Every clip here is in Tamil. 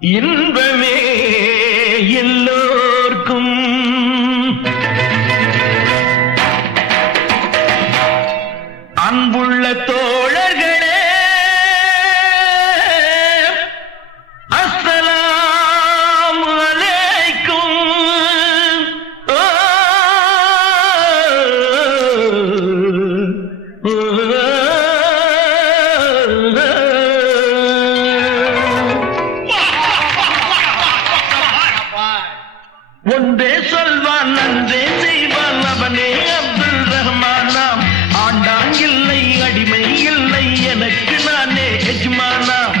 இன்பமே எல்லோர்க்கும் அன்புள்ள தோழர்களே, அஸ்ஸலாமு அலைக்கும். ஒன்றே சொல்வான் நன்றே செய்வான் அவனே அப்துல் ரஹ்மானாம். ஆண்டான் இல்லை அடிமை இல்லை எனக்கு நானே எஜ்மானாம்.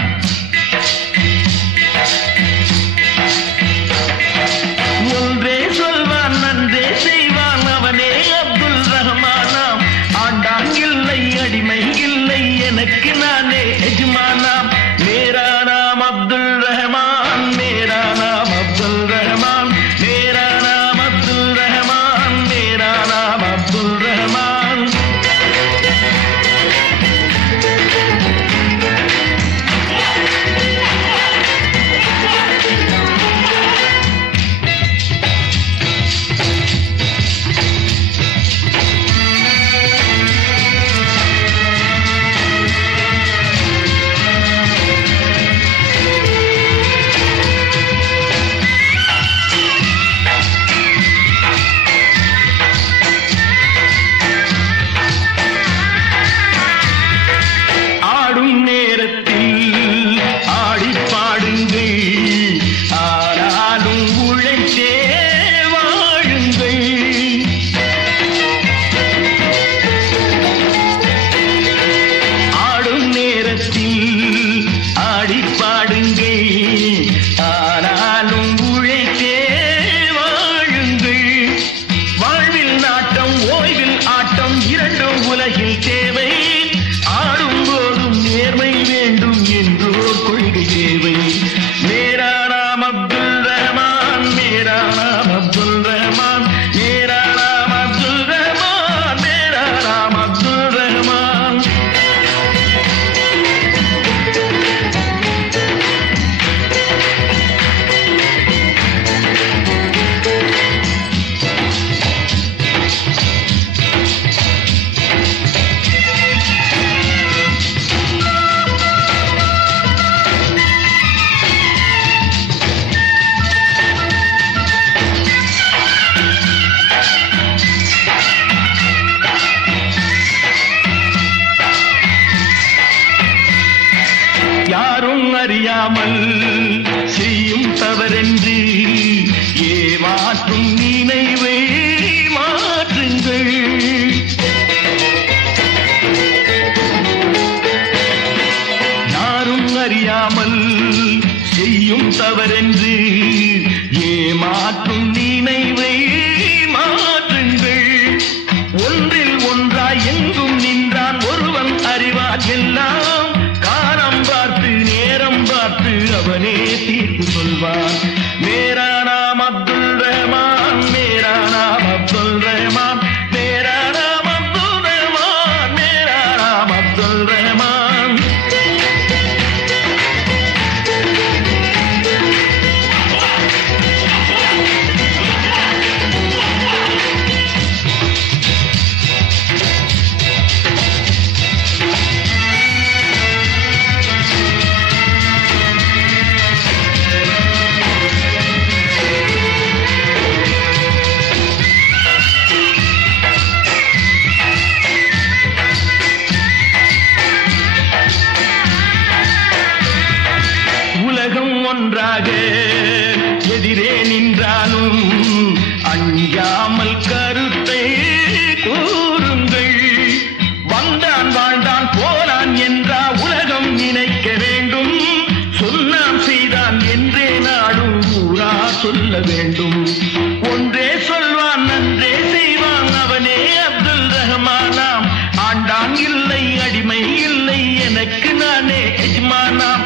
ஒன்றே சொல்வான் நன்றே செய்வான் அவனே அப்துல் ரஹ்மானாம். ஆண்டான் இல்லை அடிமை இல்லை எனக்கு நானே எஜ்மானாம். மேரா நாம் அப்துல் ரஹ்மான், மேரா நாம் அப்துல் ரஹ்மான், मेरा नाम अब्दुल रहमान, मेरा नाम अब्दुल रहमान. உலகில் தேவை ஆடும் போதும் நேர்மை வேண்டும் என்றோர் கொள்கை தேவை. மேரா நாம் அப்துல் ரஹ்மான், மேரா நாம் அப்துல் ரஹ்மான், மேரா நாம் அப்துல் ரஹ்மான், மேரா நாம் அப்துல் ரஹ்மான். யாரும் அறியாமல் செய்யும் தவறென்று ஏமாற்றும் நினைவை மாற்றுங்கள். யாரும் அறியாமல் செய்யும் தவறென்று ஏமாற்றும் நினைவை மாற்றுங்கள். ஒன்றில் ஒன்றாய் எங்கும் நின்றான் ஒருவன் அறிவான் எல்லாம். காலம் பார்த்து நேரம் பார்த்து அவனே தீர்ப்பு சொல்வான். மேரா நாம் அப்துல் ரஹ்மான், மேரா நாம் அப்துல் ரஹ்மான், மேரா நாம் அப்துல் ரஹ்மான், மேரா நாம் அப்துல் ரஹ்மான். ஒன்றாக எதிரே நின்றாலும் அஞ்சாமல் கருத்தை கூறுங்கள். வந்தான் வாழ்ந்தான் போனான் என்றா உலகம் நினைக்க வேண்டும். சொன்னான் செய்தான் என்றே நாடும் ஊரா சொல்ல வேண்டும். ஒன்றே சொல்வான் நன்றே செய்வான் அவனே அப்துல் ரஹ்மானாம். ஆண்டான் இல்லை அடிமை இல்லை எனக்கு நானே எஜ்மானாம்.